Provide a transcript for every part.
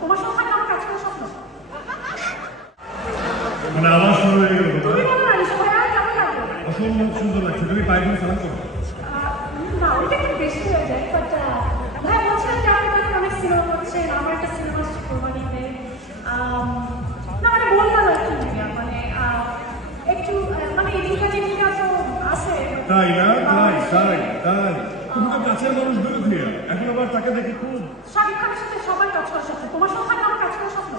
তোমার সাথে থাকা আমার কাজ করার স্বপ্ন। মানে আবার শুরু হয়ে গেল। তুমি বলো না নিশা ভাইয়া কেমন লাগবে? অসম্ভব সুন্দর লাগছে, তুমি পাইগুলো সালাম করো। না ওইটা একটু বেশি হয়ে যায়, বাট ভাইয়া বলছিলেন যে আপনি এখন অনেক সিনেমা করছেন, আমার একটা সিনেমা আসছে কোরবানিতে। না মানে বললাম আর কি ভাইয়া, মানে একটু মানে এদিনকার যেদিনটা তো আছে। তাই না? তাই তাই তাই তুমি তো কাছের মানুষ দূরে দিয়ে এখন আবার তাকে দেখে খুব। শাকিব খানের সাথে সবার কাজ করার স্বপ্ন, তোমার সাথে থাকা আমার কাজ করার স্বপ্ন।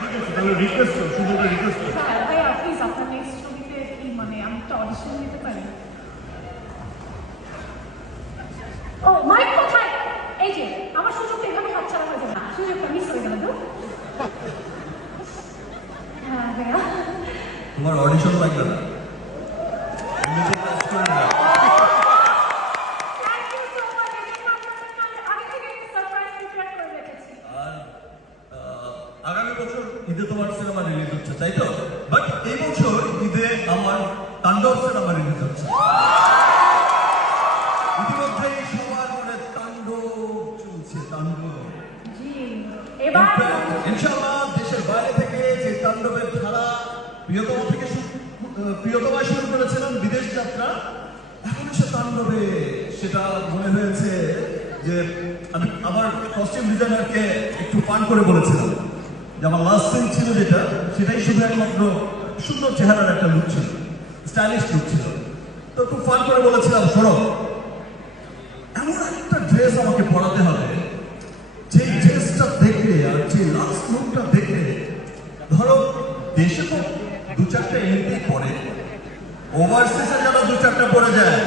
ঠিক আছে, তাহলে রিকোয়েস্ট করো, সুযোগটা রিকোয়েস্ট করো। হ্যাঁ ভাইয়া প্লিজ আপনার নেক্সট ছবিতে কি মানে আমি একটা অডিশন দিতে পারি? ও মাইক কোথায়? এই যে আমার সুযোগটা এভাবে হাতছাড়া হয়ে যাবে না, সুযোগটা মিস হয়ে গেল তো। হ্যাঁ ভাইয়া তোমার অডিশন লাগবে না, নিজে কাজ করে নাও। থ্যাংক ইউ সো মাচ, আমি থেকে সারপ্রাইজ প্রিপেয়ার করে রেখেছি। আর আগামী বছর ঈদে তোমার সিনেমা রিলিজ হচ্ছে, তাই তো? বাট এই বছর ঈদে আমার তাণ্ডব সিনেমা রিলিজ হচ্ছে। ইতিমধ্যেই সবার মনে তাণ্ডব চলছে, তাণ্ডব। জি এবার ইনশাআল্লাহ দেশের বাইরে থেকে যে তাণ্ডবের ধারা প্রিয়তমা শুরু করেছিলাম বিদেশ যাত্রা, এখন সে তাণ্ডবে সেটা মনে হয়েছে যে আমি আমার কস্টিউম ডিজাইনারকে একটু পান করে বলেছিলাম যে আমার লাস্ট সিন ছিল যেটা, সেটাই শুধু একমাত্র সুন্দর চেহারার একটা লুক ছিল, স্টাইলিশ লুক ছিল। তো একটু ফান করে বলেছিলাম, শোনো এমন একটা ড্রেস আমাকে পরাতে হবে যে ড্রেসটা দেখলে আর যে লাস্ট লুকটা দেখলে, ধরো দেশে তো দু চারটা এমনিতেই পরে, ওভারসিজে যেন দু চারটা পরে যায়।